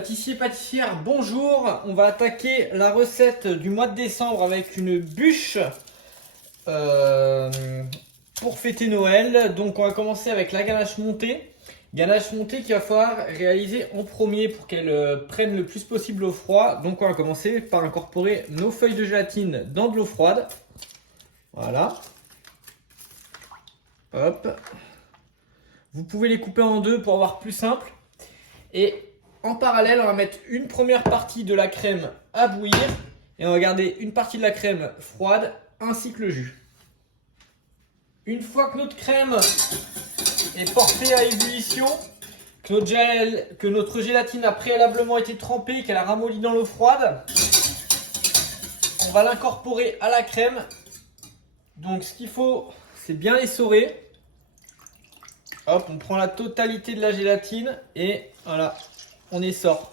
Pâtissier, pâtissière, bonjour. On va attaquer la recette du mois de décembre avec une bûche pour fêter Noël. Donc on va commencer avec la ganache montée. Ganache montée qu'il va falloir réaliser en premier pour qu'elle prenne le plus possible l'eau froide. Donc on va commencer par incorporer nos feuilles de gélatine dans de l'eau froide. Voilà. Hop. Vous pouvez les couper en deux pour avoir plus simple. Et en parallèle, on va mettre une première partie de la crème à bouillir et on va garder une partie de la crème froide ainsi que le jus. Une fois que notre crème est portée à ébullition, que notre gélatine a préalablement été trempée, qu'elle a ramolli dans l'eau froide, on va l'incorporer à la crème. Donc ce qu'il faut, c'est bien essorer. Hop, on prend la totalité de la gélatine et voilà, on essore.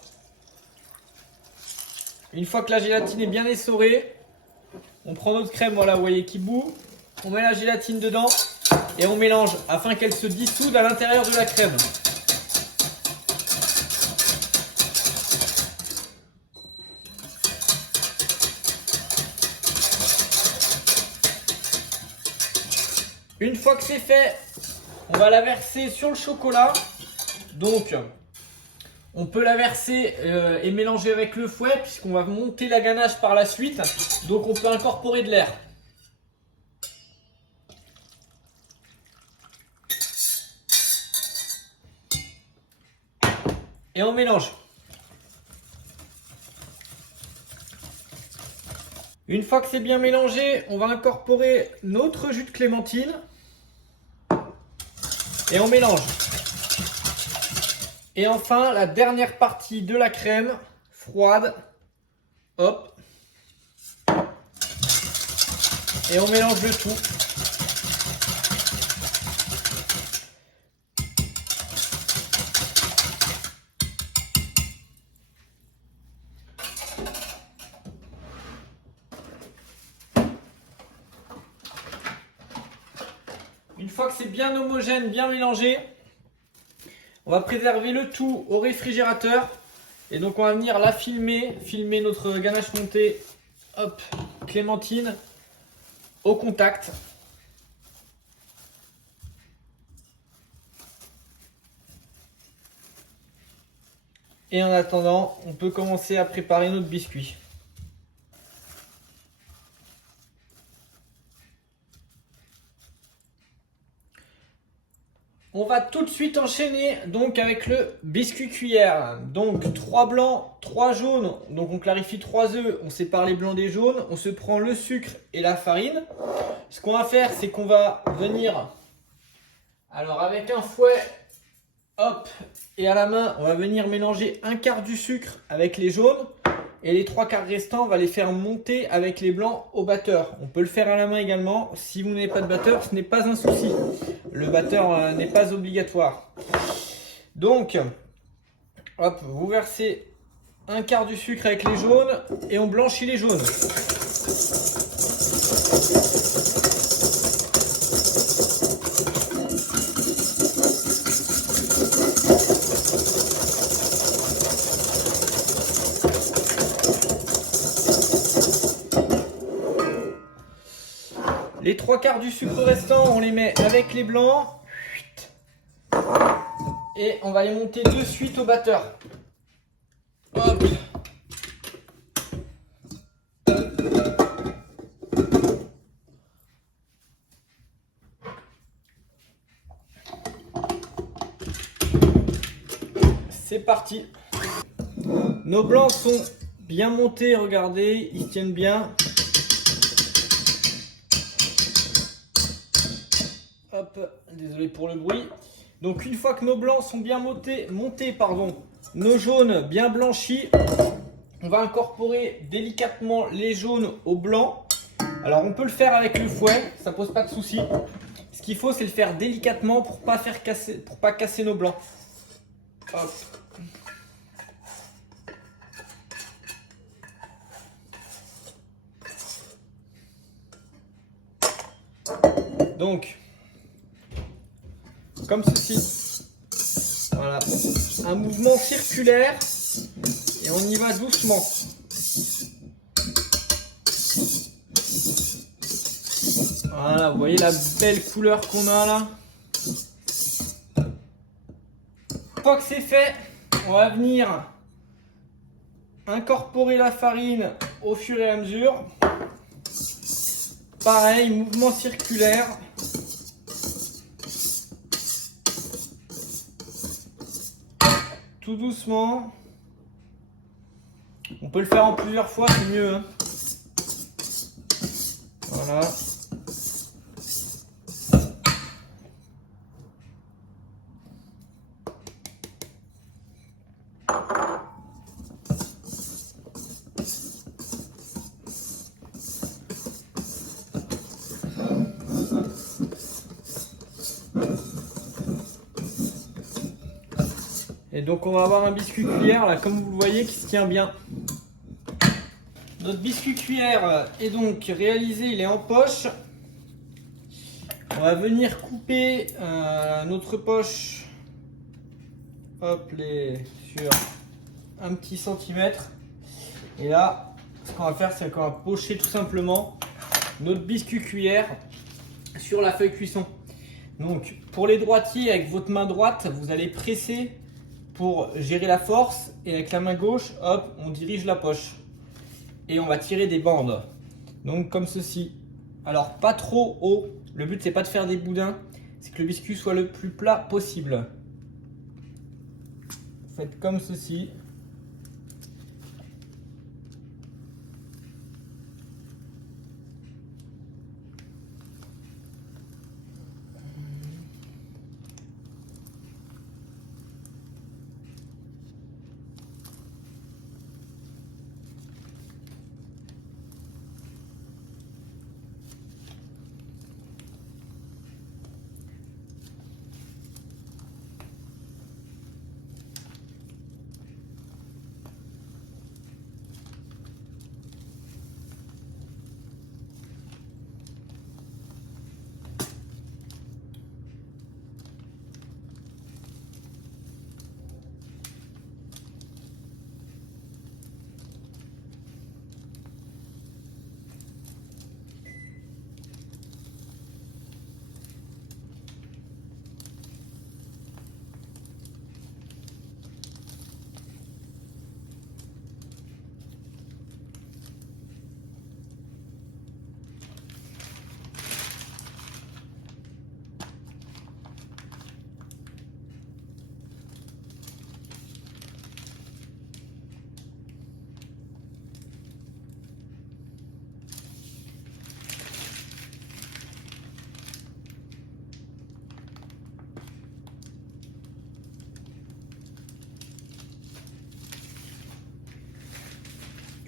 Une fois que la gélatine est bien essorée, on prend notre crème, voilà, vous voyez qui bout. On met la gélatine dedans et on mélange afin qu'elle se dissoude à l'intérieur de la crème. Une fois que c'est fait, on va la verser sur le chocolat. Donc, on peut la verser et mélanger avec le fouet puisqu'on va monter la ganache par la suite. Donc, on peut incorporer de l'air. Et on mélange. Une fois que c'est bien mélangé, on va incorporer notre jus de clémentine. Et on mélange. Et enfin, la dernière partie de la crème froide. Hop. Et on mélange le tout. Une fois que c'est bien homogène, bien mélangé, on va préserver le tout au réfrigérateur. Et donc on va venir la filmer notre ganache montée, hop, clémentine, au contact. Et en attendant, on peut commencer à préparer notre biscuit. On va tout de suite enchaîner donc avec le biscuit cuillère. Donc 3 blancs, 3 jaunes. Donc on clarifie 3 œufs, on sépare les blancs des jaunes. On se prend le sucre et la farine. Ce qu'on va faire, c'est qu'on va venir, alors avec un fouet, hop, et à la main, on va venir mélanger un quart du sucre avec les jaunes. Et les 3 quarts restants, on va les faire monter avec les blancs au batteur. On peut le faire à la main également. Si vous n'avez pas de batteur, ce n'est pas un souci. Le batteur n'est pas obligatoire. Donc, hop, vous versez un quart du sucre avec les jaunes et on blanchit les jaunes. Les 3 quarts du sucre restant, on les met avec les blancs. Et on va les monter de suite au batteur. Hop. C'est parti. Nos blancs sont bien montés, regardez, ils se tiennent bien. Hop, désolé pour le bruit. Donc une fois que nos blancs sont bien montés, nos jaunes bien blanchis, on va incorporer délicatement les jaunes au blanc. Alors on peut le faire avec le fouet, ça pose pas de souci. Ce qu'il faut, c'est le faire délicatement pour pas casser nos blancs. Hop. Donc, comme ceci. Voilà. Un mouvement circulaire Et on y va doucement. Voilà, vous voyez la belle couleur qu'on a là. Une fois que c'est fait, on va venir incorporer la farine au fur et à mesure. Pareil, mouvement circulaire. Tout doucement. On peut le faire en plusieurs fois, c'est mieux. Hein. Voilà. Et donc on va avoir un biscuit cuillère là, comme vous le voyez, qui se tient bien. Notre biscuit cuillère est donc réalisé, il est en poche. On va venir couper notre poche, hop, sur un petit centimètre. Et là, ce qu'on va faire, c'est qu'on va pocher tout simplement notre biscuit cuillère sur la feuille cuisson. Donc pour les droitiers, avec votre main droite, vous allez presser pour gérer la force, et avec la main gauche, hop, on dirige la poche. Et on va tirer des bandes. Donc comme ceci. Alors pas trop haut. Le but c'est pas de faire des boudins, c'est que le biscuit soit le plus plat possible. Faites comme ceci.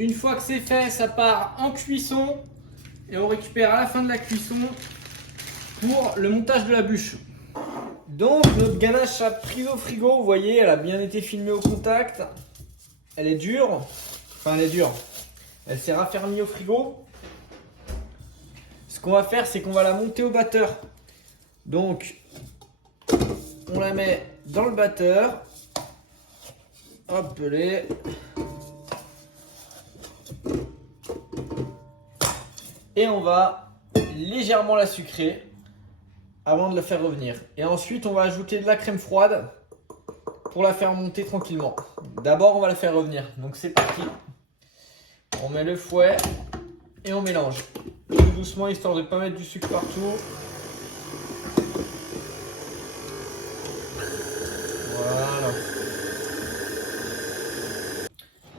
Une fois que c'est fait, ça part en cuisson et on récupère à la fin de la cuisson pour le montage de la bûche. Donc notre ganache a pris au frigo, vous voyez, elle a bien été filmée au contact. Elle est dure, enfin elle est dure, elle s'est raffermie au frigo. Ce qu'on va faire, c'est qu'on va la monter au batteur. Donc on la met dans le batteur. Hop les. Et on va légèrement la sucrer avant de la faire revenir. Et ensuite, on va ajouter de la crème froide pour la faire monter tranquillement. D'abord, on va la faire revenir. Donc c'est parti. On met le fouet et on mélange. Tout doucement, histoire de ne pas mettre du sucre partout. Voilà.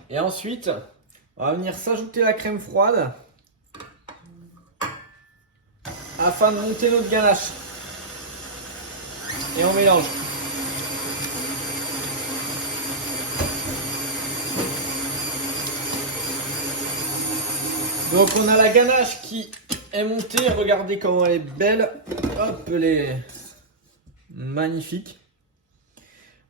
Et ensuite, on va venir s'ajouter la crème froide afin de monter notre ganache. Et on mélange. Donc on a la ganache qui est montée. Regardez comment elle est belle. Hop, elle est magnifique.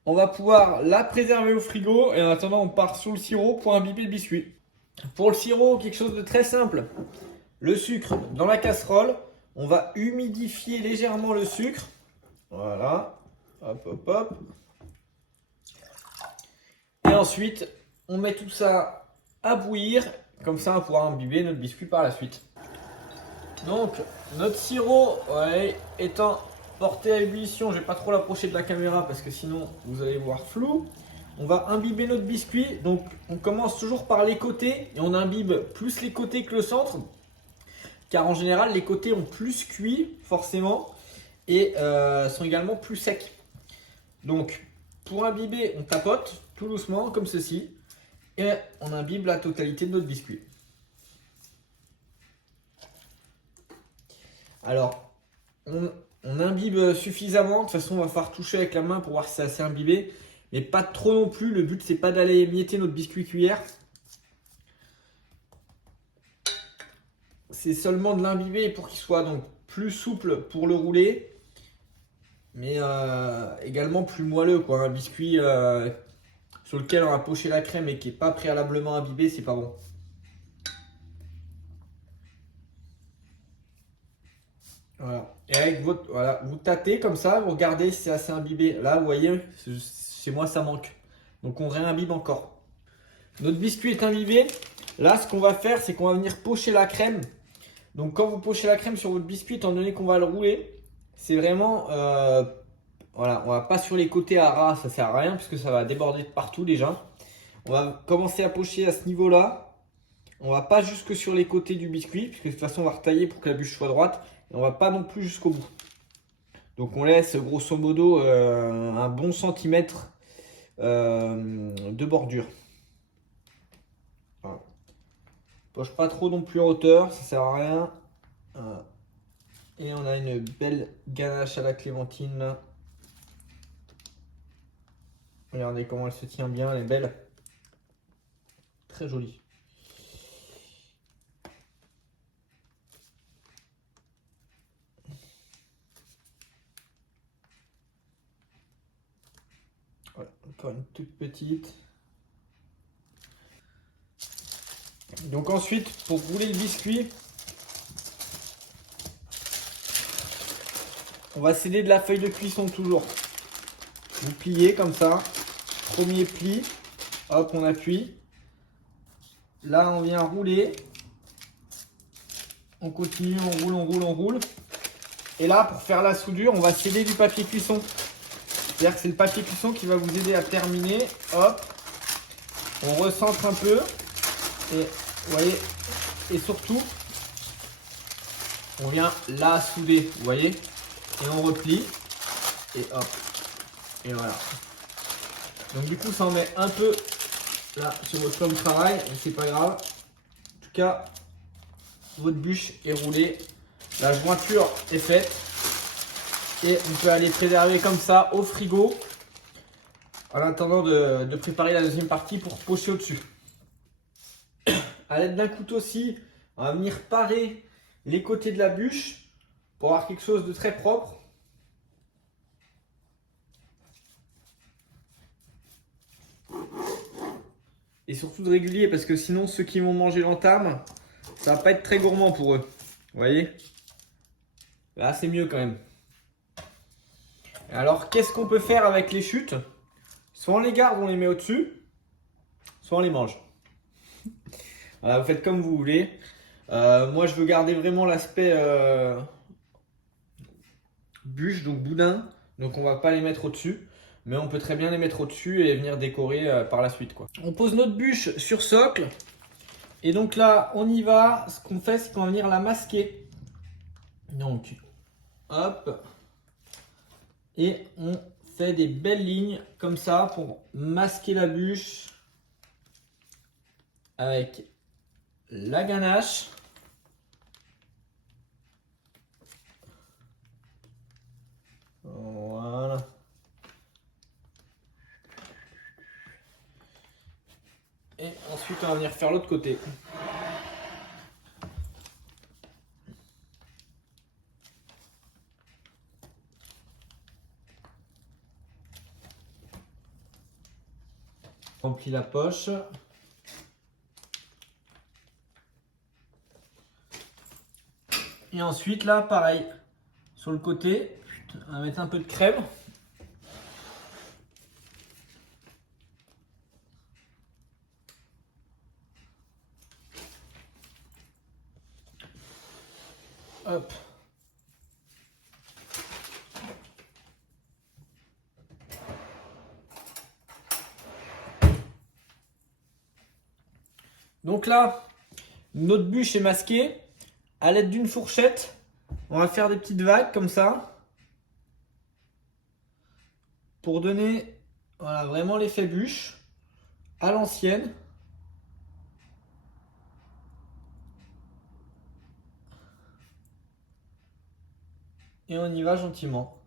On va pouvoir la préserver au frigo. Et en attendant, on part sur le sirop pour imbiber le biscuit. Pour le sirop, quelque chose de très simple. Le sucre dans la casserole. On va humidifier légèrement le sucre. Voilà. Hop, hop, hop. Et ensuite, on met tout ça à bouillir. Comme ça, on va pouvoir imbiber notre biscuit par la suite. Donc, notre sirop étant porté à ébullition, je ne vais pas trop l'approcher de la caméra parce que sinon vous allez voir flou. On va imbiber notre biscuit. Donc, on commence toujours par les côtés et on imbibe plus les côtés que le centre. Car en général, les côtés ont plus cuit forcément et sont également plus secs. Donc, pour imbiber, on tapote tout doucement comme ceci et on imbibe la totalité de notre biscuit. Alors, on imbibe suffisamment. De toute façon, on va falloir toucher avec la main pour voir si c'est assez imbibé. Mais pas trop non plus. Le but, c'est pas d'aller émietter notre biscuit cuillère. C'est seulement de l'imbiber pour qu'il soit donc plus souple pour le rouler. Mais également plus moelleux, quoi. Un biscuit sur lequel on a poché la crème et qui n'est pas préalablement imbibé, c'est pas bon. Voilà. Et avec votre, voilà, vous tâtez comme ça, vous regardez si c'est assez imbibé. Là, vous voyez, chez moi, ça manque. Donc, on réimbibe encore. Notre biscuit est imbibé. Là, ce qu'on va faire, c'est qu'on va venir pocher la crème. Donc, quand vous pochez la crème sur votre biscuit, étant donné qu'on va le rouler, c'est vraiment... voilà, on va pas sur les côtés à ras, ça sert à rien puisque ça va déborder de partout déjà. On va commencer à pocher à ce niveau-là. On va pas jusque sur les côtés du biscuit, puisque de toute façon on va retailler pour que la bûche soit droite. Et on va pas non plus jusqu'au bout. Donc on laisse grosso modo un bon centimètre de bordure. Voilà. Poche pas trop non plus en hauteur, ça sert à rien. Voilà. Et on a une belle ganache à la clémentine là. Regardez comment elle se tient bien, elle est belle. Très jolie. Voilà, encore une toute petite. Donc ensuite, pour rouler le biscuit, on va sceller de la feuille de cuisson toujours. Vous pliez comme ça. Premier pli, hop, on appuie. Là, on vient rouler. On continue, on roule, on roule, on roule. Et là, pour faire la soudure, on va sceller du papier cuisson. C'est-à-dire que c'est le papier cuisson qui va vous aider à terminer. Hop, on recentre un peu. Et vous voyez, et surtout, on vient là souder, vous voyez. Et on replie. Et hop. Et voilà. Donc du coup, ça en met un peu là sur votre plan de travail, mais c'est pas grave. En tout cas, votre bûche est roulée, la jointure est faite et on peut aller préserver comme ça au frigo en attendant de préparer la deuxième partie pour pocher au-dessus. À l'aide d'un couteau aussi, on va venir parer les côtés de la bûche pour avoir quelque chose de très propre. Et surtout de régulier parce que sinon ceux qui vont manger l'entame, ça va pas être très gourmand pour eux. Vous voyez? Là c'est mieux quand même. Alors qu'est-ce qu'on peut faire avec les chutes? Soit on les garde, on les met au-dessus, soit on les mange. Voilà, vous faites comme vous voulez. Moi je veux garder vraiment l'aspect bûche, donc boudin. Donc on va pas les mettre au-dessus. Mais on peut très bien les mettre au-dessus et venir décorer par la suite, quoi. On pose notre bûche sur socle. Et donc là, on y va. Ce qu'on fait, c'est qu'on va venir la masquer. Donc, hop. Et on fait des belles lignes comme ça pour masquer la bûche avec la ganache. Voilà. Et ensuite, on va venir faire l'autre côté. On plie la poche. Et ensuite, là, pareil, sur le côté, on va mettre un peu de crème. Hop. Donc là, notre bûche est masquée. À l'aide d'une fourchette, on va faire des petites vagues comme ça. Pour donner voilà, vraiment l'effet bûche à l'ancienne. Et on y va gentiment.